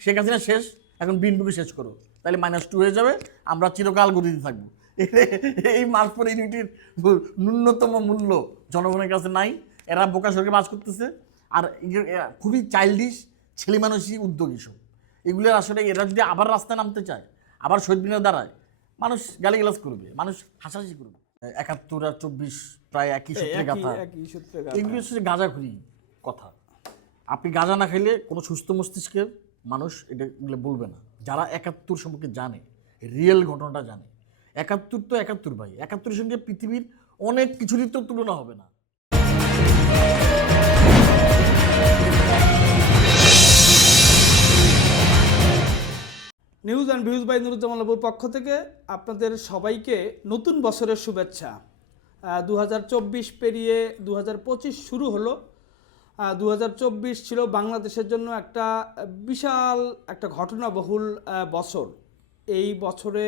শেখ হাসিনা শেষ এখন বিএনপিকে শেষ করো। তাহলে মাইনাস টু হয়ে যাবে আমরা চিরকাল গতিতে থাকব। এই পর ইউনিটির ন্যূনতম মূল্য জনগণের কাছে নাই এরা বোকা সরকার বাস করতেছে আর খুবই চাইল্ডিশ ছেলে মানুষই উদ্যোগী সব। এগুলো আসলে এরা যদি আবার রাস্তায় নামতে চায় আবার শহীদ মিনার দাঁড়ায় মানুষ গালিগালাজ করবে মানুষ হাসাহাসি করবে। একাত্তর আর চব্বিশ প্রায় একই সূত্রে একই গাথা। একই সূত্রে গাথা। এগুলো হচ্ছে গাঁজাখুরি কথা। আপনি গাঁজা না খাইলে কোনো সুস্থ মস্তিষ্কের মানুষ এটা এগুলো বলবে না। যারা একাত্তর সম্পর্কে জানে রিয়েল ঘটনাটা জানে। একাত্তর তো একাত্তর ভাই। একাত্তরের সঙ্গে পৃথিবীর অনেক কিছুরই তো তুলনা হবে না। News and views by Nuruzzaman বাবুর পক্ষ থেকে আপনাদের সবাইকে নতুন বছরের শুভেচ্ছা। দু হাজার চব্বিশ পেরিয়ে দু হাজার পঁচিশ শুরু হলো। দু হাজার চব্বিশ ছিল বাংলাদেশের জন্য একটা বিশাল একটা ঘটনাবহুল বছর। এই বছরে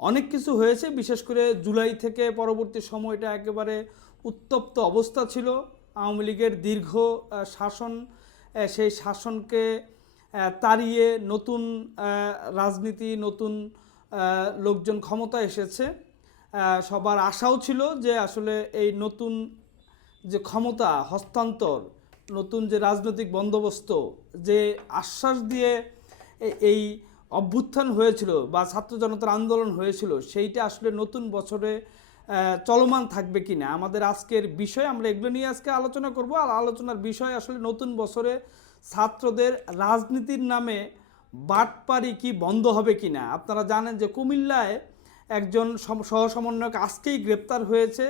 অনেক কিছু হয়েছে, বিশেষ করে জুলাই থেকে পরবর্তী সময়টা একেবারে উত্তপ্ত অবস্থা ছিল। আওয়ামী লীগের দীর্ঘ শাসন সেই শাসনকে তাড়িয়ে নতুন রাজনীতি, নতুন লোকজন ক্ষমতা এসেছে। সবার আশাও ছিল যে আসলে এই নতুন যে ক্ষমতা, হস্তান্তর নতুন যে রাজনৈতিক বন্দোবস্ত, যে আশ্বাস দিয়ে এই অভ্যুত্থান হয়েছিল বা ছাত্র জনতার আন্দোলন হয়েছিল, সেইটা আসলে নতুন বছরে চলমান থাকবে কি না আমাদের আজকের বিষয়, আমরা এগুলো নিয়ে আজকে আলোচনা করব। আর আলোচনার বিষয় আসলে নতুন বছরে ছাত্রদের রাজনীতির নামে বাটপারি কি বন্ধ হবে কি না আপনারা জানেন যে কুমিল্লায় একজন সম- সহসমন্বয়ক আজকেই গ্রেপ্তার হয়েছে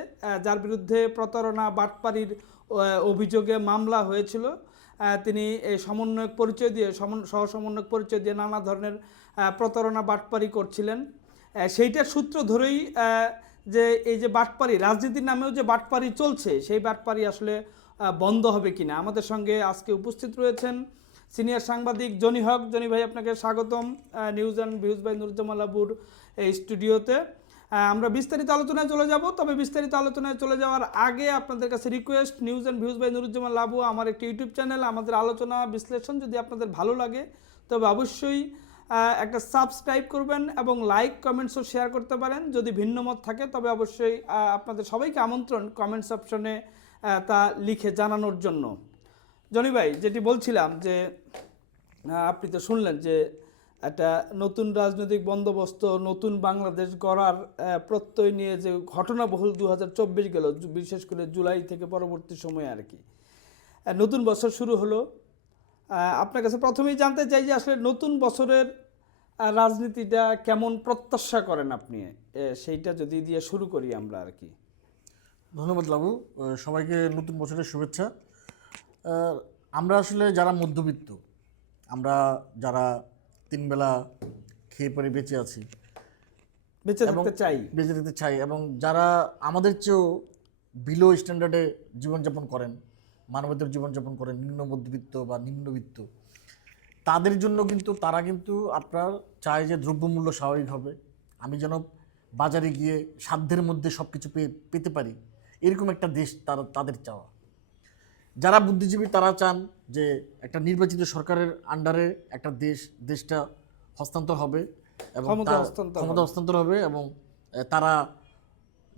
যার বিরুদ্ধে প্রতারণা, বাটপারির অভিযোগে মামলা হয়েছিল। তিনি এই সমন্বয়ক পরিচয় দিয়ে সমন- সহসমন্বয়ক পরিচয় দিয়ে নানা ধরনের প্রতারণা বাটপারি করছিলেন। সেইটার সূত্র ধরেই যে এই যে বাটপারি, রাজনীতির নামেও যে বাটপারি চলছে, সেই বাটপারি আসলে বন্ধ হবে কিনা? আমাদের সঙ্গে আজকে উপস্থিত রয়েছেন সিনিয়র সাংবাদিক জনি হক। জনি ভাই, আপনাকে স্বাগতম নিউজ অ্যান্ড ভিউজ বাই নুরুজ্জামালাবুর এই স্টুডিওতে। আমরা বিস্তারিত আলোচনায় চলে যাব। তবে বিস্তারিত আলোচনায় চলে যাওয়ার আগে আপনাদের কাছে request news and views by Nuruzzaman Labu, আমার একটি ইউটিউব চ্যানেল আমাদের আলোচনা, বিশ্লেষণ যদি আপনাদের ভালো লাগে, তবে অবশ্যই একটা সাবস্ক্রাইব করবেন এবং লাইক কমেন্টসও শেয়ার করতে পারেন। যদি ভিন্ন মত থাকে, তবে অবশ্যই আপনাদের সবাইকে আমন্ত্রণ কমেন্টস অপশনে তা লিখে জানানোর জন্য। জনি ভাই, যেটি বলছিলাম যে আপনি তো শুনলেন যে একটা নতুন রাজনৈতিক বন্দোবস্ত নতুন বাংলাদেশ গড়ার প্রত্যয় নিয়ে যে ঘটনাবহুল দু হাজার চব্বিশ গেল বিশেষ করে জুলাই থেকে পরবর্তী সময়ে আর কি। নতুন বছর শুরু হলো। আপনার কাছে প্রথমেই জানতে চাই যে আসলে নতুন বছরের রাজনীতিটা কেমন প্রত্যাশা করেন আপনি? সেইটা যদি দিয়ে শুরু করি আমরা আর কি। ধন্যবাদ আহ, সবাইকে নতুন বছরের শুভেচ্ছা। আমরা আসলে যারা মধ্যবিত্ত আমরা যারা তিনবেলা খেয়ে পরে বেঁচে আছি। বেঁচে থাকতে চাই। বেঁচে থাকতে চাই এবং যারা আমাদের চেয়েও বিলো স্ট্যান্ডার্ডে জীবনযাপন করেন মানবতার জীবনযাপন করেন নিম্ন মধ্যবিত্ত বা নিম্নবিত্ত তাদের জন্য কিন্তু তারা কিন্তু আপনার চায় যে দ্রব্যমূল্য স্বাভাবিক হবে। আমি যেন বাজারে গিয়ে সাধ্যের মধ্যে সব কিছু পেয়ে পেতে পারি। এরকম একটা দেশ তারা তাদের চাওয়া। যারা বুদ্ধিজীবী তারা চান যে একটা নির্বাচিত সরকারের আন্ডারে একটা দেশ দেশটা হস্তান্তর হবে এবং ক্ষমতা হস্তান্তর হবে। এবং তারা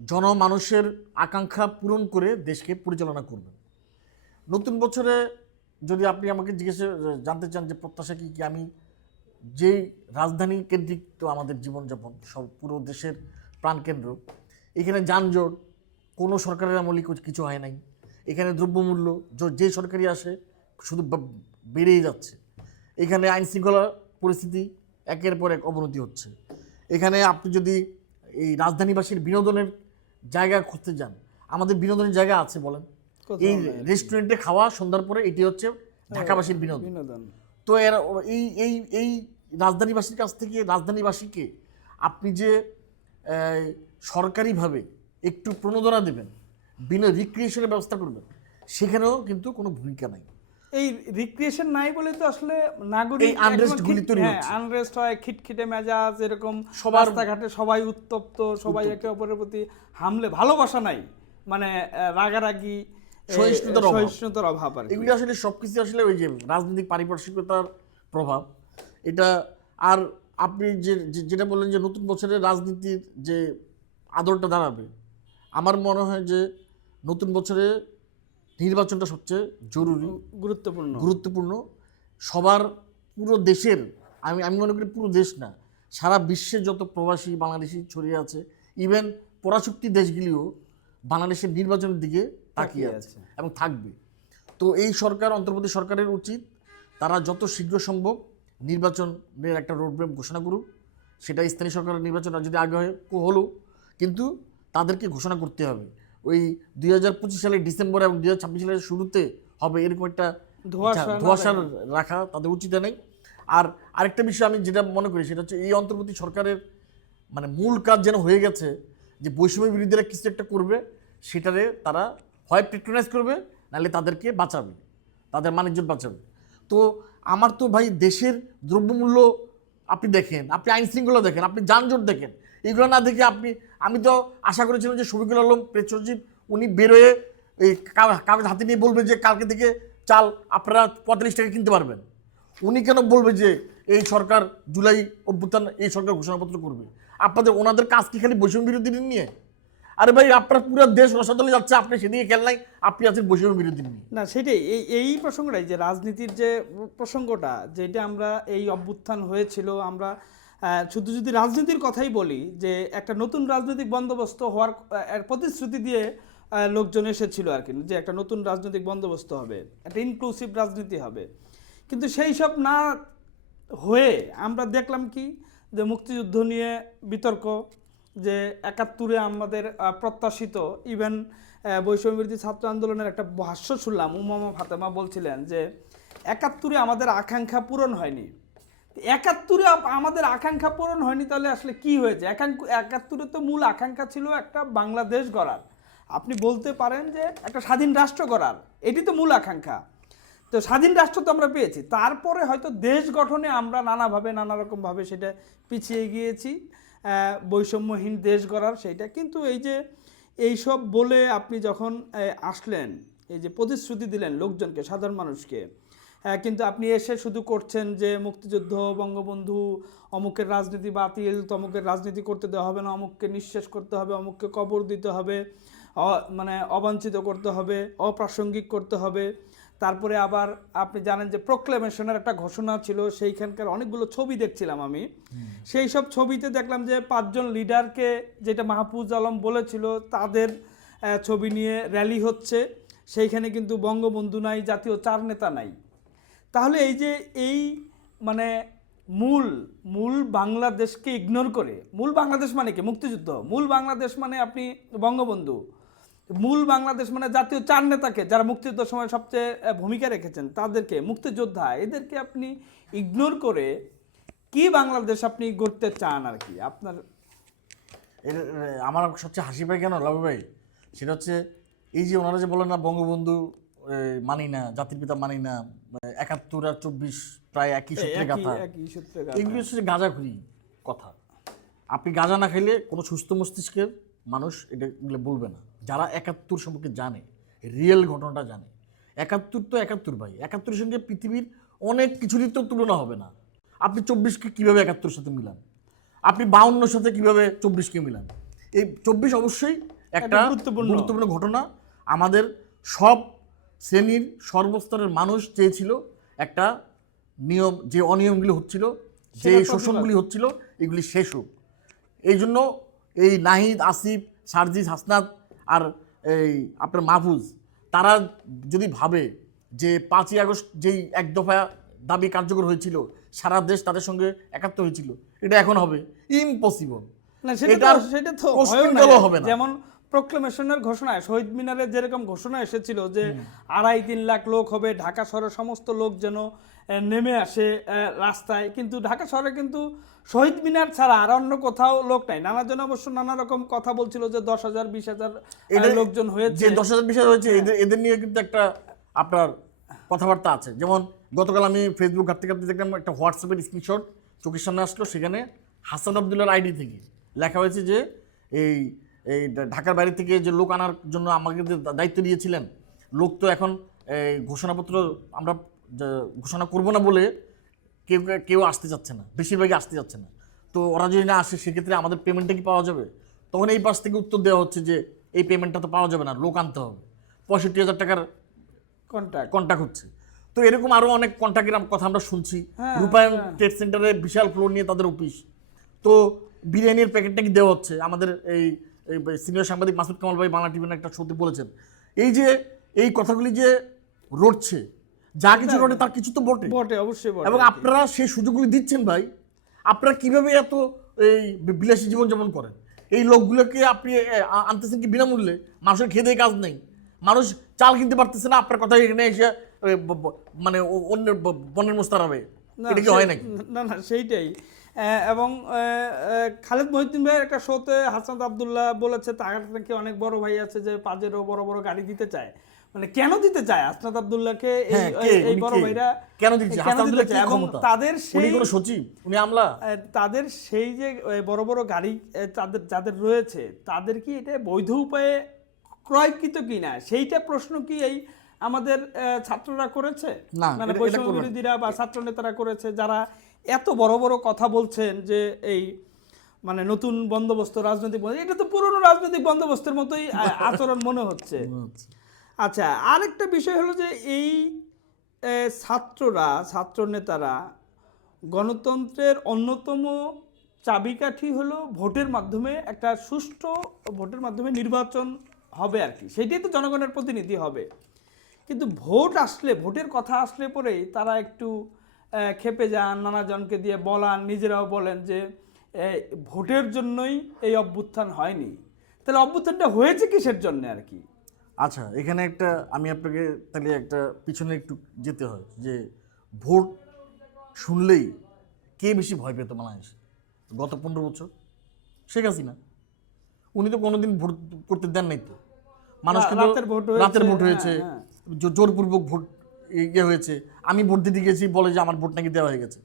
জনমানুষের আকাঙ্ক্ষা পূরণ করে দেশকে পরিচালনা করবে নতুন বছরে যদি আপনি আমাকে জিজ্ঞেস জানতে চান যে প্রত্যাশা কি কি আমি যেই রাজধানী কেন্দ্রিক তো আমাদের জীবনযাপন সব পুরো দেশের প্রাণকেন্দ্র এখানে যানজট কোনো সরকারের আমলে কিছু- কিছু হয় নাই। এখানে দ্রব্যমূল্য যে সরকারি আসে শুধু বেড়েই যাচ্ছে। এখানে আইন শৃঙ্খলা পরিস্থিতি একের পর এক অবনতি হচ্ছে। এখানে আপনি যদি এই রাজধানীবাসীর বিনোদনের জায়গা খুঁজতে যান আমাদের বিনোদনের জায়গা আছে বলেন। এই রেস্টুরেন্টে খাওয়া সন্ধ্যার পরে এটি হচ্ছে ঢাকাবাসীর বিনোদন। বিনোদন। তো এর এই এই এই রাজধানীবাসীর কাছ থেকে রাজধানীবাসীকে আপনি যে সরকারিভাবে একটু প্রণোদনা দেবেন বিনো রিক্রিয়েশনের ব্যবস্থা করবেন। সেখানেও কিন্তু কোনো ভূমিকা নাই। এই রিক্রিয়েশন নাই বলে তো আসলে নাগরিক এই unrest গুলি তৈরি হ্যাঁ হচ্ছে। আনরেস্ট হয় খিটখিটে মেজাজ এরকম সবার- রাস্তাঘাটে সবাই উত্তপ্ত সবাই একে অপরের প্রতি হামলে ভালোবাসা নাই। মানে রাগারাগি সহিষ্ণুতার। সহিষ্ণুতার অভাব আর এগুলি আসলে সব কিছু আসলে ওই যে রাজনৈতিক পারিপার্শ্বিকতার প্রভাব। এটা আর আপনি যে যে- যেটা বললেন যে নতুন বছরে রাজনীতির যে আদরটা দাঁড়াবে আমার মনে হয় যে নতুন বছরে নির্বাচনটা সবচেয়ে জরুরি গুরুত্বপূর্ণ। গুরুত্বপূর্ণ। সবার পুরো দেশের আমি আমি মনে করি পুরো দেশ না সারা বিশ্বে যত প্রবাসী বাংলাদেশি ছড়িয়ে আছে ইভেন পরাশক্তি দেশগুলিও বাংলাদেশের নির্বাচনের দিকে তাকিয়ে আছে এবং থাকবে। তো এই সরকার অন্তর্বর্তী সরকারের উচিত তারা যত শীঘ্র সম্ভব নির্বাচনের একটা রোডম্যাপ ঘোষণা করুক সেটা স্থানীয় সরকারের নির্বাচন যদি আগে হয় হলো। কিন্তু তাদেরকে ঘোষণা করতে হবে। ওই দুই হাজার পঁচিশ সালের ডিসেম্বর এবং দুই হাজার ছাব্বিশ সালের শুরুতে হবে এরকম একটা ধোঁয়াশা না ধোয়াশা রাখা তাদের উচিত নেই। আর আরেকটা বিষয় আমি যেটা মনে করি সেটা হচ্ছে এই অন্তর্বর্তী সরকারের মানে মূল কাজ যেন হয়ে গেছে যে বৈষম্য বিরোধীরা কিছু একটা করবে সেটারে তারা হয় পেট্রোনাইজ করবে নাহলে তাদেরকে বাঁচাবে তাদের বাণিজ্য বাঁচাবে। তো আমার তো ভাই দেশের দ্রব্যমূল্য আপনি দেখেন আপনি আইন শৃঙ্খলা দেখেন আপনি যানজট দেখেন এগুলো না দেখে আপনি, আমি তো আশা করেছিলাম যে শফিকুল আলম পেট্রোজিৎ উনি বেরোয়ে এই কাগজ হাতে নিয়ে বলবে যে কালকে থেকে চাল আপনারা পঁয়তাল্লিশ টাকা কিনতে পারবেন। উনি কেন বলবে যে এই সরকার জুলাই অভ্যুত্থান, এই সরকার ঘোষণাপত্র করবে? আপনাদের, ওনাদের কাজ কি খালি বৈষম্য বিরোধী নিয়ে? আরে ভাই, আপনার পুরো দেশ রসাতলে যাচ্ছে, আপনি সেদিকে খেল নাই, আপনি আছেন বৈষম্য বিরোধী নিয়ে। না, সেটাই, এই এই প্রসঙ্গটাই যে রাজনীতির যে প্রসঙ্গটা, যেটা আমরা এই অভ্যুত্থান হয়েছিল, আমরা শুধু যদি রাজনীতির কথাই বলি, যে একটা নতুন রাজনৈতিক বন্দোবস্ত হওয়ার প্রতিশ্রুতি দিয়ে লোকজন এসেছিল আর কি, যে একটা নতুন রাজনৈতিক বন্দোবস্ত হবে, একটা ইনক্লুসিভ রাজনীতি হবে। কিন্তু সেই সব না হয়ে আমরা দেখলাম কি, যে মুক্তিযুদ্ধ নিয়ে বিতর্ক, যে একাত্তরে আমাদের প্রত্যাশিত ইভেন বৈষম্য বিরোধী ছাত্র আন্দোলনের একটা ভাষ্য শুনলাম, উমামা ফাতেমা বলছিলেন যে একাত্তরে আমাদের আকাঙ্ক্ষা পূরণ হয়নি। একাত্তরে আমাদের আকাঙ্ক্ষা পূরণ হয়নি, তাহলে আসলে কি হয়েছে? একাত্তরে তো মূল আকাঙ্ক্ষা ছিল একটা বাংলাদেশ গড়ার। আপনি বলতে পারেন যে একটা স্বাধীন রাষ্ট্র গড়ার। এটি তো মূল আকাঙ্ক্ষা। তো স্বাধীন রাষ্ট্র তো আমরা পেয়েছি। তারপরে হয়তো দেশ গঠনে আমরা নানাভাবে নানা রকমভাবে সেটা পিছিয়ে গিয়েছি। বৈষম্যহীন দেশ গড়ার সেইটা কিন্তু এই যে এইসব বলে আপনি যখন আসলেন, এই যে প্রতিশ্রুতি দিলেন লোকজনকে, সাধারণ মানুষকে কিন্তু আপনি এসে শুধু করছেন যে মুক্তিযুদ্ধ বঙ্গবন্ধু অমুকের রাজনীতি বাতিল তমুকের রাজনীতি করতে দেওয়া হবে না অমুককে নিঃশেষ করতে হবে অমুককে কবর দিতে হবে অ- মানে অবাঞ্ছিত করতে হবে অপ্রাসঙ্গিক করতে হবে। তারপরে আবার আপনি জানেন যে প্রোক্লেমেশনের একটা ঘোষণা ছিল সেইখানকার অনেকগুলো ছবি দেখছিলাম আমি। সেই সব ছবিতে দেখলাম যে পাঁচজন লিডারকে যেটা মাহফুজ আলম বলেছিল তাদের ছবি নিয়ে র্যালি হচ্ছে। সেইখানে কিন্তু বঙ্গবন্ধু নাই জাতীয় চার নেতা নাই। তাহলে এই যে এই মানে মূল মূল বাংলাদেশকে ইগনোর করে, মূল বাংলাদেশ মানে কি? মুক্তিযুদ্ধ। মূল বাংলাদেশ মানে আপনি বঙ্গবন্ধু। মূল বাংলাদেশ মানে জাতীয় চার নেতাকে যারা মুক্তিযুদ্ধের সময় সবচেয়ে ভূমিকা রেখেছেন, তাদেরকে, মুক্তিযোদ্ধা, এদেরকে আপনি ইগনোর করে কি বাংলাদেশ আপনি গড়তে চান আর কি? আপনার আমার সবচেয়ে হাসি পায় কেন? লাভু ভাই, সেটা হচ্ছে এই যে ওনারা যে বলেন না বঙ্গবন্ধু মানি না জাতির পিতা মানি না একাত্তর আর চব্বিশ প্রায় একই সূত্রে একই গাথা। একই সূত্রে গাথা। এগুলো হচ্ছে গাঁজাখুরি কথা। আপনি গাঁজা না খাইলে কোনো সুস্থ মস্তিষ্কের মানুষ এটা বলবে না। যারা একাত্তর সম্পর্কে জানে রিয়েল ঘটনাটা জানে। একাত্তর তো একাত্তর ভাই। একাত্তরের সঙ্গে পৃথিবীর অনেক কিছুরই তো তুলনা হবে না। আপনি চব্বিশকে কীভাবে একাত্তর সাথে মিলান? আপনি বাউন্নর সাথে কীভাবে চব্বিশকে মিলান? এই চব্বিশ অবশ্যই একটা গুরুত্বপূর্ণ। গুরুত্বপূর্ণ ঘটনা। আমাদের সব শ্রেণির সর্বস্তরের মানুষ চেয়েছিল একটা নিয়ম যে অনিয়মগুলি হচ্ছিল যে শোষণগুলি হচ্ছিল এগুলি শেষ হোক। এই জন্য এই নাহিদ আসিফ সারজিস হাসনাত আর এই আপনার মাহফুজ তারা যদি ভাবে যে পাঁচই আগস্ট যেই এক দফা দাবি কার্যকর হয়েছিল সারা দেশ তাদের সঙ্গে একাত্ম হয়েছিল এটা এখন হবে। ইম্পসিবল না সেটা সেটা তো হবে না। যেমন প্রোক্লেমেশনের ঘোষণায় শহীদ মিনারে যেরকম ঘোষণা এসেছিল যে আড়াই তিন লাখ লোক হবে ঢাকা শহরের সমস্ত লোক যেন নেমে আসে রাস্তায়। কিন্তু ঢাকা শহরে কিন্তু শহীদ মিনার ছাড়া আর অন্য কোথাও লোক নাই। নানাজন অবশ্য নানা রকম কথা বলছিল যে দশ হাজার বিশ হাজার লোকজন হয়েছে। যে দশ হাজার বিশ হাজার হয়েছে এদের এদের নিয়ে কিন্তু একটা আপনার কথাবার্তা আছে। যেমন গতকাল আমি ফেসবুক ঘাটতে ঘাটতে দেখলাম একটা হোয়াটসঅ্যাপের স্ক্রিনশট চোখের সামনে আসলো সেখানে হাসান আবদুল্লার আইডি থেকে। লেখা হয়েছে যে এই এই ঢাকার বাইরে থেকে যে লোক আনার জন্য আমাকে যে দায়িত্ব দিয়েছিলেন লোক তো এখন এই ঘোষণাপত্র আমরা ঘোষণা করব না বলে কেউ কেউ আসতে যাচ্ছে না বেশিরভাগই আসতে যাচ্ছে না। তো ওরা যদি না আসে সেক্ষেত্রে আমাদের পেমেন্টটা কি পাওয়া যাবে? তখন এই পাশ থেকে উত্তর দেওয়া হচ্ছে যে এই পেমেন্টটা তো পাওয়া যাবে না লোক আনতে হবে। পঁয়ষট্টি হাজার টাকার কন্ট্যাক্ট কন্ট্যাক্ট হচ্ছে। তো এরকম আরও অনেক কন্ট্যাক্টের কথা আমরা শুনছি। রূপায়ণ। ট্রেড সেন্টারে বিশাল ফ্লোর নিয়ে তাদের অফিস তো বিরিয়ানির প্যাকেটটা কি দেওয়া হচ্ছে? আমাদের এই সিনিয়র সাংবাদিক মাসুদ কামাল ভাই বাংলা টিভির একটা শোতে বলেছেন। এই যে এই কথাগুলি যে রটছে যা কিছু রটে তার কিছু তো বটে। বটে অবশ্যই বটে। এবং আপনারা সেই সুযোগগুলি দিচ্ছেন ভাই আপনারা কীভাবে এত এই বিলাসী জীবনযাপন করেন? এই লোকগুলোকে আপনি আনতেছেন কি বিনামূল্যে? মানুষের খেয়ে কাজ নেই। মানুষ চাল কিনতে পারতেছে না আপনার কথা এখানে এসে মানে অন্যের বনের মোস্তার হবে এটা কি হয় নাকি? না না সেইটাই। এবং খালেদ মহিউদ্দিন ভাইয়ের একটা শোতে হাসান আবদুল্লাহ বলেছে তার নাকি অনেক বড় ভাই আছে যে পাজেরও বড় বড় গাড়ি দিতে চায়। মানে কেন দিতে চায় আবদুল্লাহকে এই হ্যাঁ, বড় ভাইরা? কেন দিতে চায়? এবং তাদের সেই কোনো সচিব? উনি আমলা? তাদের সেই যে বড় বড় গাড়ি তাদের যাদের রয়েছে তাদের কি এটা বৈধ উপায়ে ক্রয়কৃত কিনা? সেইটা প্রশ্ন কি এই আমাদের ছাত্ররা করেছে? মানে বৈষম্য বিরোধীরা বা ছাত্র নেতারা করেছে যারা এত বড় বড় কথা বলছেন যে এই মানে নতুন বন্দোবস্ত রাজনৈতিক এটা তো পুরনো রাজনৈতিক বন্দোবস্তের মতোই আচরণ মনে হচ্ছে। আচ্ছা আরেকটা বিষয় হলো যে এই ছাত্ররা ছাত্র নেতারা গণতন্ত্রের অন্যতম চাবিকাঠি হলো ভোটের মাধ্যমে একটা সুষ্ঠু ভোটের মাধ্যমে নির্বাচন হবে আর কি। সেটাই তো জনগণের প্রতিনিধি হবে। কিন্তু ভোট আসলে ভোটের কথা আসলে পরেই তারা একটু ক্ষেপে যান নানাজনকে দিয়ে বলান নিজেরাও বলেন যে ভোটের জন্যই এই অভ্যুত্থান হয়নি। তাহলে অভ্যুত্থানটা হয়েছে কিসের জন্য আর কি? আচ্ছা এখানে একটা আমি আপনাকে তাহলে একটা পিছনে একটু যেতে হয় যে ভোট শুনলেই কে বেশি ভয় পেত বাংলাদেশে? গত পনেরো বছর? শেখ হাসিনা। উনি তো কোনোদিন ভোট করতে দেন নাই তো। মানুষকে রাতের ভোট হয়েছে, ভোট হয়েছে হ্যাঁ, জোরপূর্বক ভোট ইয়ে হয়েছে। আমি ভোট দিতে গেছি বলে যে আমার ভোট নাকি দেওয়া হয়ে গেছে।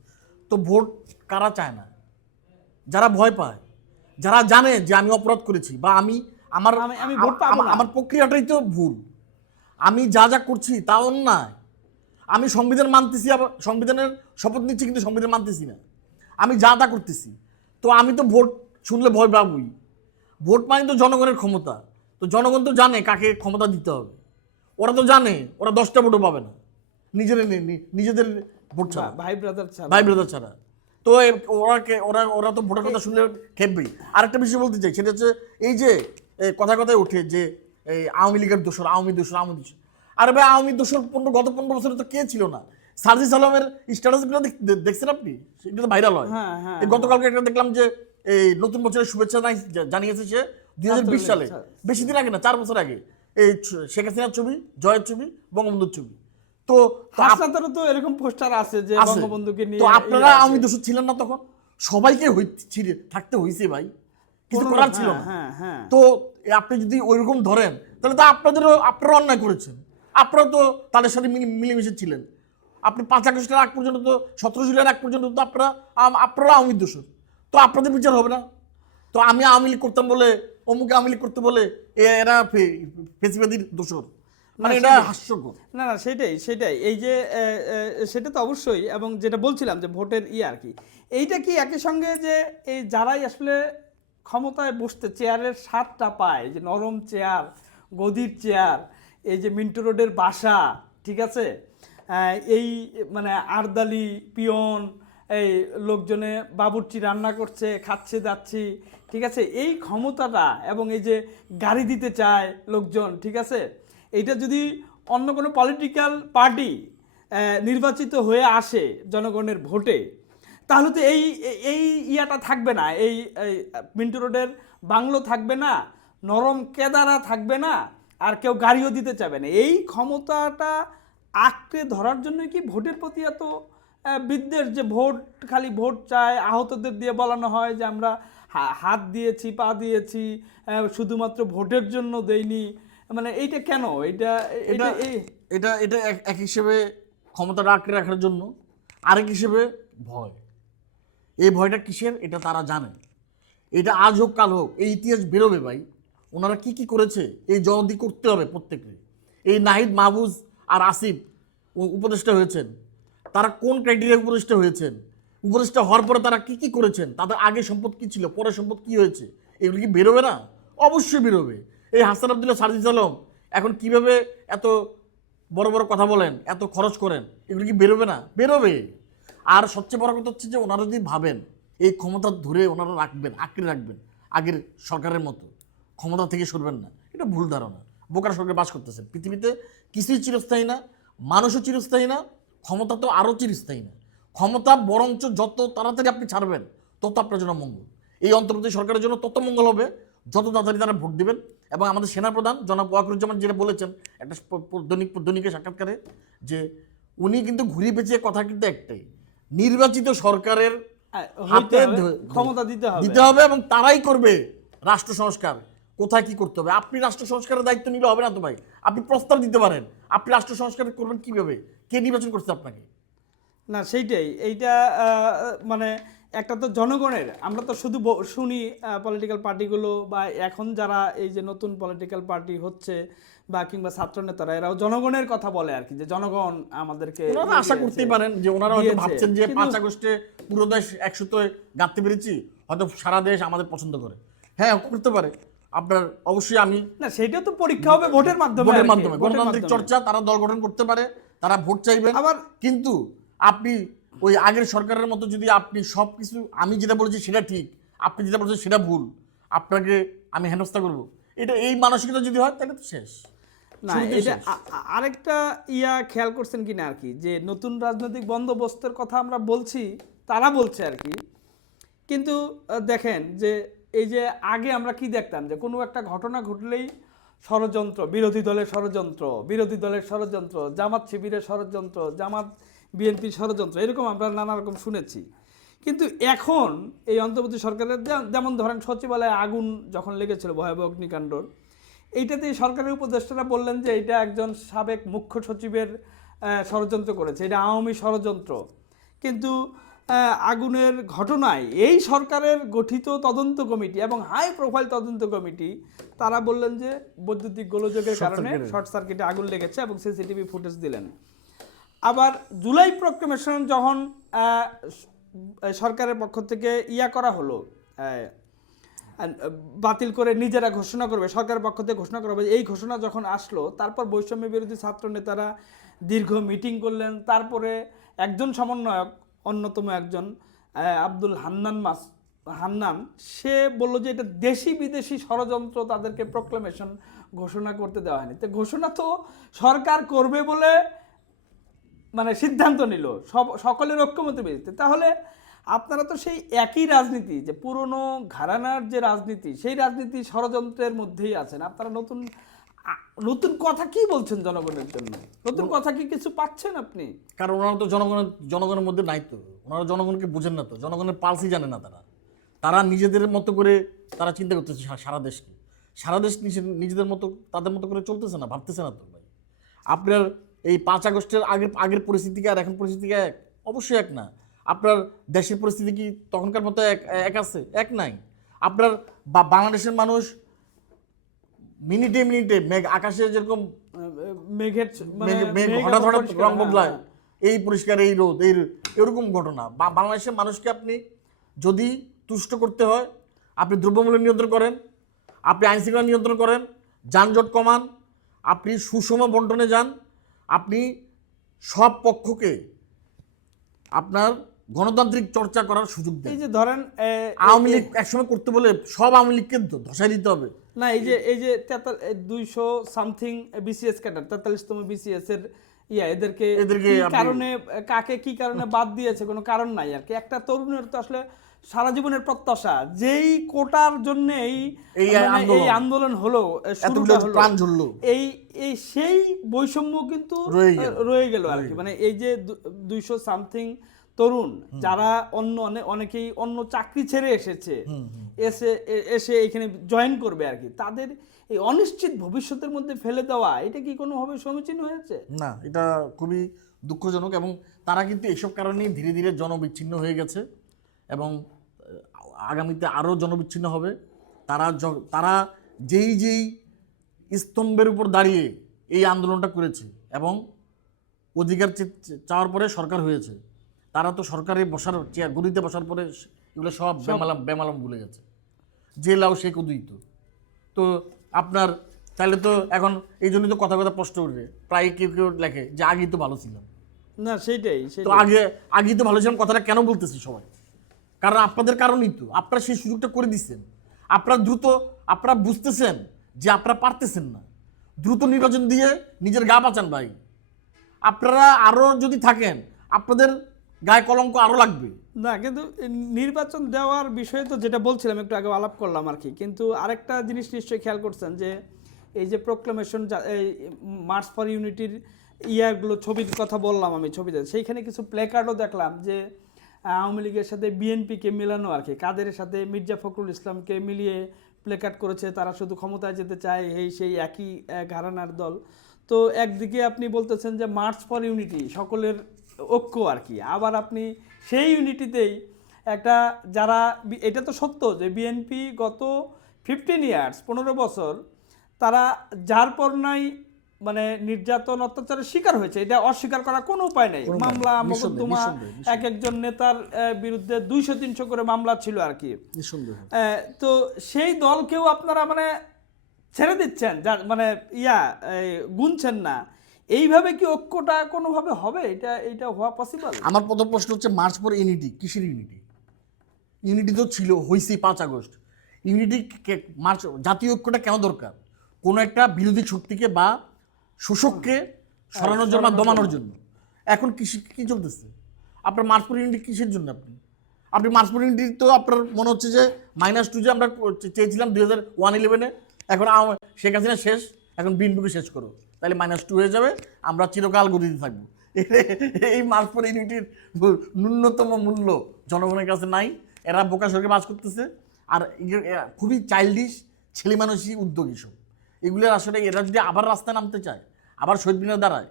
তো ভোট কারা চায় না? যারা ভয় পায় যারা জানে যে আমি অপরাধ করেছি বা আমি আমার আমি- আমি ভোট পাবো আমার- আমার প্রক্রিয়াটাই তো ভুল। আমি যা যা করছি তা অন্যায়। আমি সংবিধান মানতেছি আবার সংবিধানের শপথ নিচ্ছি কিন্তু সংবিধান মানতেছি না। আমি যা তা করতেছি। তো আমি তো ভোট শুনলে ভয় পাবই। ভোট মানে তো জনগণের ক্ষমতা। তো জনগণ তো জানে কাকে ক্ষমতা দিতে হবে। ওরা তো জানে ওরা দশটা ভোটও পাবে না। নিজের নিজেদের ভোট ছাড়া। ভাই ব্রাদার ছাড়া। ভাই ব্রাদার ছাড়া। তো ওরা ওরা ওরা তো ভোটের কথা শুনলে খেপবেই। আরেকটা বিষয় বলতে চাই সেটা হচ্ছে এই যে এ, কথায় ওঠে যে এই আওয়ামী লীগের দোষর আওয়ামী দোষর আওয়ামী দোষর। আরে ভাই আওয়ামী দোষর পনেরো গত পনেরো বছরে তো কে ছিল না? সার্জিস আলমের স্ট্যাটাসগুলো দেখ- দেখছেন আপনি? তো ভাইরাল হয়। হ্যাঁ, হ্যাঁ, এই গতকালকে একটা দেখলাম যে এই নতুন বছরের শুভেচ্ছা জানাই- জানিয়েছে সে দুই হাজার বিশ সালে। বেশি দিন আগে না চার বছর আগে। এই শেখ হাসিনার ছবি জয়ের ছবি বঙ্গবন্ধুর ছবি। তো তো তো এরকম পোস্টার আছে যে বঙ্গবন্ধুকে নিয়ে তো আপনারা আমি দোষ ছিলেন না তখন? সবাইকে থাকতে হইছে ভাই। কিছু করার ছিল হ্যাঁ, না। হ্যাঁ হ্যাঁ তো আপনি যদি ওইরকম ধরেন তাহলে তো আপনাদেরও আপনারা অন্যায় করেছেন। আপনারা তো তাদের সাথে মিলেমিশে ছিলেন। আপনি পাঁচ আগস্টের আগ পর্যন্ত তো সতেরো জুলাইয়ের আগ পর্যন্ত তো আপনারা আপনারা আওয়ামী দোষর। তো আপনাদের বিচার হবে না। তো আমি আওয়ামী লীগ করতাম বলে অমুকে আওয়ামী লীগ করতে বলে এরা ফেসিবাদীর দোষর। মানে এটা হাস্যকর। না না সেটাই সেটাই। এই যে সেটা তো অবশ্যই এবং যেটা বলছিলাম যে ভোটের ইয়ে আর কি। এইটা কি একই সঙ্গে যে এই যারাই আসলে ক্ষমতায় বসতে চেয়ারের স্বাদটা পায় যে নরম চেয়ার গদির চেয়ার এই যে মিন্টু রোডের বাসা ঠিক আছে? এই মানে আরদালি পিয়ন এই লোকজনে বাবুর্চি রান্না করছে খাচ্ছে যাচ্ছি ঠিক আছে? এই ক্ষমতাটা এবং এই যে গাড়ি দিতে চায় লোকজন ঠিক আছে? এইটা যদি অন্য কোনো পলিটিক্যাল পার্টি নির্বাচিত হয়ে আসে জনগণের ভোটে তাহলে তো এই এই- ইয়াটা থাকবে না এই, মিন্টু রোডের বাংলো থাকবে না নরম কেদারা থাকবে না আর কেউ গাড়িও দিতে চাবে না। এই ক্ষমতাটা আঁকড়ে ধরার জন্য কি ভোটের প্রতি এত বিদ্বেষ যে ভোট খালি ভোট চায় আহতদের দিয়ে বলানো হয় যে আমরা হাত দিয়েছি পা দিয়েছি শুধুমাত্র ভোটের জন্য দেইনি মানে এইটা কেন? এটা এটা এটা এই এটা এটা এক- এক হিসেবে ক্ষমতাটা আঁকড়ে রাখার জন্য আরেক হিসেবে ভয়। এই ভয়টা কিসের? এটা তারা জানে। এটা আজ হোক কাল হোক এই ইতিহাস বেরোবে ভাই। ওনারা কি কি করেছে এই জনদি করতে হবে প্রত্যেকে এই নাহিদ মাহবুজ আর আসিফ উপদেষ্টা হয়েছেন। তারা কোন ক্রাইটেরিয়া উপদেষ্টা হয়েছেন? উপদেষ্টা হওয়ার পরে তারা কি কি করেছেন? তাদের আগে সম্পদ কি ছিল? পরে সম্পদ কি হয়েছে? এগুলো কি বেরোবে না? অবশ্যই বেরোবে। এই হাসান আবদুল্লাহ, সার্জিস আলম, এখন কীভাবে এত বড় বড় কথা বলেন, এত খরচ করেন, এগুলো কি বেরোবে না? বেরোবে। আর সবচেয়ে বড় কথা হচ্ছে যে ওনারা যদি ভাবেন, এই ক্ষমতা ধরে ওনারা রাখবেন, আঁকড়ে রাখবেন, আগের সরকারের মতো, ক্ষমতা থেকে সরবেন না, এটা ভুল ধারণা। বোকার সরকার বাস করতেছেন পৃথিবীতে কিছুই চিরস্থায়ী না, মানুষও চিরস্থায়ী না, ক্ষমতা তো আরও চিরস্থায়ী না। ক্ষমতা বরঞ্চ যত তাড়াতাড়ি আপনি ছাড়বেন, তত আপনার জন্য মঙ্গল। এই অন্তর্বর্তী সরকারের জন্য তত মঙ্গল হবে, যত তাড়াতাড়ি তারা ভোট দিবেন এবং আমাদের সেনাপ্রধান জনাব ওয়াকরুজ্জামান যেটা বলেছেন একটা দৈনিক দৈনিকের সাক্ষাৎকারে যে উনি কিন্তু ঘুরিয়ে পেঁচিয়ে কথা কিন্তু একটাই নির্বাচিত সরকারের হাতে ক্ষমতা দিতে হবে। দিতে হবে এবং তারাই করবে রাষ্ট্র সংস্কার কোথায় কি করতে হবে? আপনি রাষ্ট্র সংস্কারের দায়িত্ব নিলে হবে না তো ভাই? আপনি প্রস্তাব দিতে পারেন আপনি রাষ্ট্র সংস্কার করবেন কীভাবে? কে নির্বাচন করছে আপনাকে? না সেইটাই এইটা আহ, মানে একটা তো জনগণের আমরা তো শুধু শুনি পলিটিক্যাল পার্টিগুলো বা এখন যারা এই যে নতুন পলিটিক্যাল পার্টি হচ্ছে বা কিংবা ছাত্র নেতারা এরাও জনগণের কথা বলে আর কি যে জনগণ আমাদেরকে আশা করতেই পারেন যে ওনারা হয়তো ভাবছেন যে পাঁচ আগস্টে পুরো দেশ একসাথে গাঁথতে পেরেছি হয়তো সারা দেশ আমাদের পছন্দ করে। হ্যাঁ করতে পারে। আপনার অবশ্যই আমি না সেটা তো পরীক্ষা হবে ভোটের মাধ্যমে ভোটের মাধ্যমে। গণতান্ত্রিক চর্চা তারা দল গঠন করতে পারে তারা ভোট চাইবেন। আবার- কিন্তু আপনি ওই আগের সরকারের মতো যদি আপনি সব কিছু আমি যেটা বলেছি সেটা ঠিক আপনি যেটা বলছেন সেটা ভুল আপনাকে আমি হেনস্থা করব। এটা এই মানসিকতা যদি হয় তাহলে তো শেষ। না এটা আরেকটা ইয়া খেয়াল করছেন কিনা আর কি যে নতুন রাজনৈতিক বন্দোবস্তের কথা আমরা বলছি তারা বলছে আর কি। কিন্তু দেখেন যে এই যে আগে আমরা কি দেখতাম যে কোনো একটা ঘটনা ঘটলেই ষড়যন্ত্র বিরোধী দলের ষড়যন্ত্র বিরোধী দলের ষড়যন্ত্র জামাত শিবিরের ষড়যন্ত্র জামাত বিএনপির ষড়যন্ত্র এরকম আমরা নানা রকম শুনেছি। কিন্তু এখন এই অন্তর্বর্তী সরকারের যেমন ধরেন সচিবালয়ে আগুন যখন লেগেছিল ভয়াবহ অগ্নিকাণ্ডর এইটাতে সরকারের উপদেষ্টারা বললেন যে এটা একজন সাবেক মুখ্য সচিবের ষড়যন্ত্র করেছে এটা আওয়ামী ষড়যন্ত্র। কিন্তু আগুনের ঘটনায় এই সরকারের গঠিত তদন্ত কমিটি এবং হাই প্রোফাইল তদন্ত কমিটি তারা বললেন যে বৈদ্যুতিক গোলযোগের কারণে শর্ট সার্কিটে আগুন লেগেছে এবং সিসিটিভি ফুটেজ দিলেন। আবার জুলাই প্রক্লেমেশন যখন সরকারের পক্ষ থেকে ইয়া করা হলো বাতিল করে নিজেরা ঘোষণা করবে, সরকারের পক্ষ থেকে ঘোষণা করা হবে, এই ঘোষণা যখন আসলো, তারপর বৈষম্য বিরোধী ছাত্র নেতারা দীর্ঘ মিটিং করলেন, তারপরে একজন সমন্বয়ক, অন্যতম একজন আব্দুল হান্নান মাস, হান্নান, সে বলল যে এটা দেশি বিদেশি ষড়যন্ত্র তাদেরকে প্রক্লেমেশন ঘোষণা করতে দেওয়া হয়নি। তো ঘোষণা তো সরকার করবে বলে মানে সিদ্ধান্ত নিল, সব, সকলের ঐক্যমতের ভিত্তিতে তাহলে আপনারা তো সেই একই রাজনীতি, যে পুরনো ঘরানার যে রাজনীতি, সেই রাজনীতি ষড়যন্ত্রের মধ্যেই আছেন। আপনারা নতুন নতুন কথা কি বলছেন জনগণের জন্য? নতুন কথা কি কিছু পাচ্ছেন আপনি? কারণ ওনারা তো জনগণের জনগণের মধ্যে নাই তো। ওনারা জনগণকে বোঝেন না তো। জনগণের পালসই জানে না তারা। তারা নিজেদের মতো করে, তারা চিন্তা করতেছে সারা দেশকে। সারা দেশ নিজেদের মতো, তাদের মতো করে চলতেছে না, ভাবতেছে না তো ভাই। আপনার এই পাঁচ আগস্টের আগের আগের পরিস্থিতি কি আর এখন পরিস্থিতি কি এক? অবশ্যই এক না। আপনার দেশের পরিস্থিতি কি তখনকার মতো এক এক আছে? এক নাই। আপনার বা- বাংলাদেশের মানুষ মিনিটে মিনিটে মেঘ আকাশে যেরকম মেঘের মানে মেঘ- হঠাৎ হঠাৎ রং বদলায়। এই পরিষ্কার এই রোদ এই এরকম ঘটনা। বা বাংলাদেশের মানুষকে আপনি যদি তুষ্ট করতে হয় আপনি দ্রব্যমূল্য নিয়ন্ত্রণ করেন আপনি আইন শৃঙ্খলা নিয়ন্ত্রণ করেন যানজট কমান আপনি সুষম বন্টনে যান আপনি সব পক্ষকে আপনার গণতান্ত্রিক চর্চা করার সুযোগ দেন। এই যে ধরেন আওয়ামী লীগ একসময় করতে বলে সব আওয়ামী লীগকে ধসাই দিতে হবে। না এই যে এই যে দুইশো সামথিং বিসিএস ক্যাডার তেতাল্লিশতম বিসিএস এর ইয়া এদেরকে এদেরকে কারণে কাকে কি কারণে বাদ দিয়েছে? কোনো কারণ নাই আর কি। একটা তরুণের তো আসলে সারা জীবনের প্রত্যাশা যেই কোটার জন্য এই এই মানে আন্দোলন। হলো প্রাণ এই এই সেই বৈষম্য কিন্তু রয়ে গেল। আর কি। মানে এই যে দুইশো সামথিং তরুণ যারা অন্য অনেকেই অন্য চাকরি ছেড়ে এসেছে এসে এসে এখানে জয়েন করবে আর কি। তাদের এই অনিশ্চিত ভবিষ্যতের মধ্যে ফেলে দেওয়া এটা কি কোনোভাবে সমীচীন হয়েছে? না এটা খুবই দুঃখজনক এবং তারা কিন্তু এইসব কারণেই ধীরে ধীরে জনবিচ্ছিন্ন হয়ে গেছে এবং আগামীতে আরও জনবিচ্ছিন্ন হবে। তারা তারা যেই যেই স্তম্ভের উপর দাঁড়িয়ে এই আন্দোলনটা করেছে এবং অধিকার চাওয়ার পরে সরকার হয়েছে তারা তো সরকারে বসার চেয়ার গদিতে বসার পরে এগুলো সব বেমালাম বেমালাম ভুলে গেছে। যে লাউ সে কদুই তো তো আপনার তাহলে তো এখন এই জন্যই তো কথা কথা প্রশ্ন উঠবে। প্রায় কেউ কেউ লেখে যে আগেই তো ভালো ছিলাম। না সেইটাই তো আগে আগেই তো ভালো ছিলাম কথাটা কেন বলতেছি সবাই? কারণ আপনাদের কারণেই তো। আপনারা সেই সুযোগটা করে দিচ্ছেন আপনারা দ্রুত, আপনারা বুঝতেছেন যে আপনারা পারতেছেন না। দ্রুত নির্বাচন দিয়ে নিজের গা বাঁচান ভাই। আপনারা আরও যদি থাকেন, আপনাদের গায়ে কলঙ্ক আরও লাগবে। না, কিন্তু নির্বাচন দেওয়ার বিষয়ে তো যেটা বলছিলাম, একটু আগে আলাপ করলাম আর কি। কিন্তু আরেকটা জিনিস নিশ্চয়ই খেয়াল করছেন যে, এই যে প্রোক্লামেশন মার্চ ফর ইউনিটির ইয়াগুলো ছবির কথা বললাম আমি ছবিতে, সেইখানে কিছু প্লেকার্ডও দেখলাম যে আওয়ামী লীগের সাথে বিএনপিকে মেলানো আর কি। কাদের সাথে মির্জা ফখরুল ইসলামকে মিলিয়ে প্লেকার্ড করেছে, তারা শুধু ক্ষমতায় যেতে চায়, এই সেই একই ঘরানার দল। তো একদিকে আপনি বলতেছেন যে মার্চ ফর ইউনিটি, সকলের ঐক্য আর কি। আবার আপনি সেই ইউনিটিতেই একটা যারা এটা তো সত্য যে বিএনপি গত ফিফটিন ইয়ার্স পনেরো বছর, তারা যার পর নাই মানে নির্যাতন অত্যাচারের শিকার হয়েছে। এটা অস্বীকার করার কোনো উপায় নেই। মামলা। মোকদ্দমা এক একজন নেতার বিরুদ্ধে দুইশো তিনশো করে মামলা ছিল আর কি। তো সেই দলকেও আপনারা মানে ছেড়ে দিচ্ছেন যা মানে ইয়া গুনছেন না। এইভাবে কি ঐক্যটা কোনোভাবে হবে? এটা এটা হওয়া পসিবল আমার প্রথম প্রশ্ন হচ্ছে মার্চ পর ইউনিটি কিসের ইউনিটি ইউনিটি তো ছিল হয়েছেই পাঁচ আগস্ট। ইউনিটি মার্চ জাতীয় ঐক্যটা কেন দরকার? কোনো একটা বিরোধী শক্তিকে বা শোষককে সরানোর জন্য বা দমানোর জন্য। এখন কৃষি কি চলতেছে? আপনার মার্চ পর ইউনিটি কিসের জন্য আপনি? আপনি মার্চ পর ইউনিটি তো আপনার মনে হচ্ছে যে মাইনাস টু যে আমরা চেয়েছিলাম দুই হাজার ওয়ান ইলেভেনে এখন শেখ হাসিনা শেষ এখন বিএনপিকে শেষ করো। তাহলে মাইনাস টু হয়ে যাবে আমরা চিরকাল গতিতে থাকব। এই মার্চ পর ইউনিটির ন্যূনতম মূল্য জনগণের কাছে নাই এরা বোকা সরকার বাজ করতেছে আর এরা খুবই চাইল্ডিশ ছেলে মানুষই উদ্যোগ এসব এগুলো আসলে এরা যদি আবার রাস্তায় নামতে চায় আবার শহীদ মিনার দাঁড়ায়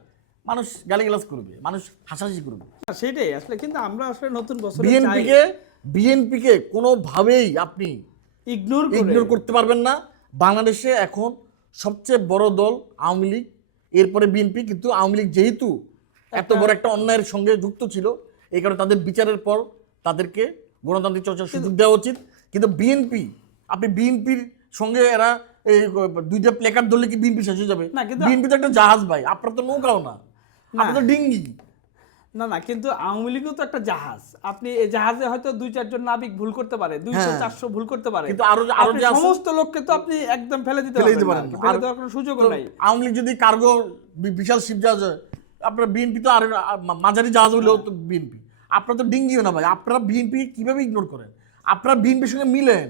মানুষ গালিগালাজ করবে মানুষ হাসাহাসি করবে। সেটাই আসলে কিন্তু আমরা আসলে নতুন বছর বিএনপিকে বিএনপিকে কোনোভাবেই আপনি ইগনোর ইগনোর করতে পারবেন না। বাংলাদেশে এখন সবচেয়ে বড় দল আওয়ামী লীগ। এরপরে বিএনপি কিন্তু আওয়ামী লীগ যেহেতু এত বড় একটা অন্যায়ের সঙ্গে যুক্ত ছিল এই কারণে তাদের বিচারের পর তাদেরকে গণতান্ত্রিক চর্চার সুযোগ দেওয়া উচিত। কিন্তু বিএনপি আপনি বিএনপির সঙ্গে এরা এই দুইটা প্লেকার ধরলে কি বিএনপি শেষ হয়ে যাবে? না, কিন্তু- বিএনপি তো একটা জাহাজ ভাই আপনার তো নৌকাও না। আপনার তো ডিঙ্গি। না না কিন্তু আওয়ামী লীগও তো একটা জাহাজ। আপনি এই জাহাজে হয়তো দুই চারজন নাবিক ভুল করতে পারে দুইশো হ্যাঁ। চারশো ভুল করতে পারে। কিন্তু আরও আরও যে সমস্ত লোককে তো আপনি একদম ফেলে দিতে পারেন। ফেলে আর- দেওয়ার কোনো সুযোগও তো নাই। আওয়ামী লীগ যদি কার্গো বিশাল শিপ জাহাজ আপনার বিএনপি তো আর মাঝারি জাহাজ হইলেও তো বিএনপি আপনারা তো ডিঙ্গিও না ভাই। আপনারা বিএনপি কীভাবে ইগনোর করেন? আপনারা বিএনপির সঙ্গে মিলেন।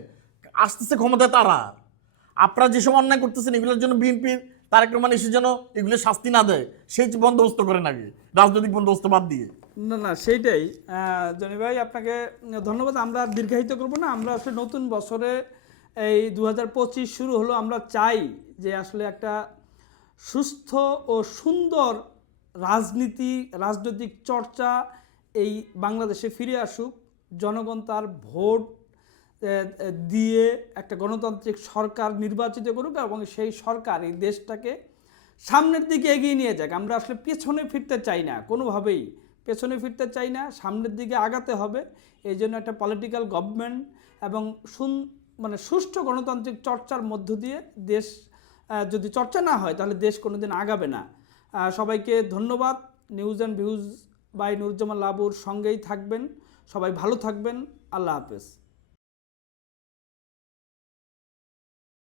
আসতেছে ক্ষমতায় তারা। আপনারা যেসব অন্যায় করতেছেন, এগুলোর জন্য বিএনপির তারেক রহমান এসে যেন এগুলো শাস্তি না দেয়, সেই বন্দোবস্ত করেন আগে, রাজনৈতিক বন্দোবস্ত বাদ দিয়ে। না না, সেইটাই। জনি ভাই, আপনাকে ধন্যবাদ। আমরা দীর্ঘায়িত করব না। আমরা আসলে নতুন বছরে এই দু হাজার পঁচিশ শুরু হলো। আমরা চাই যে আসলে একটা সুস্থ ও সুন্দর রাজনীতি, রাজনৈতিক চর্চা এই বাংলাদেশে ফিরে আসুক। জনগণ তার ভোট দিয়ে একটা গণতান্ত্রিক সরকার নির্বাচিত করুক এবং সেই সরকার এই দেশটাকে সামনের দিকে এগিয়ে নিয়ে যাক। আমরা আসলে পেছনে ফিরতে চাই না, কোনোভাবেই পেছনে ফিরতে চাই না, সামনের দিকে আগাতে হবে। এই জন্য একটা পলিটিক্যাল গভর্নমেন্ট এবং সুন মানে সুষ্ঠু গণতান্ত্রিক চর্চার মধ্য দিয়ে দেশ যদি চর্চা না হয় তাহলে দেশ কোনোদিন আগাবে না। সবাইকে ধন্যবাদ। News and views by Nuruzzaman লাবুর সঙ্গেই থাকবেন। সবাই ভালো থাকবেন। আল্লাহ হাফেজ।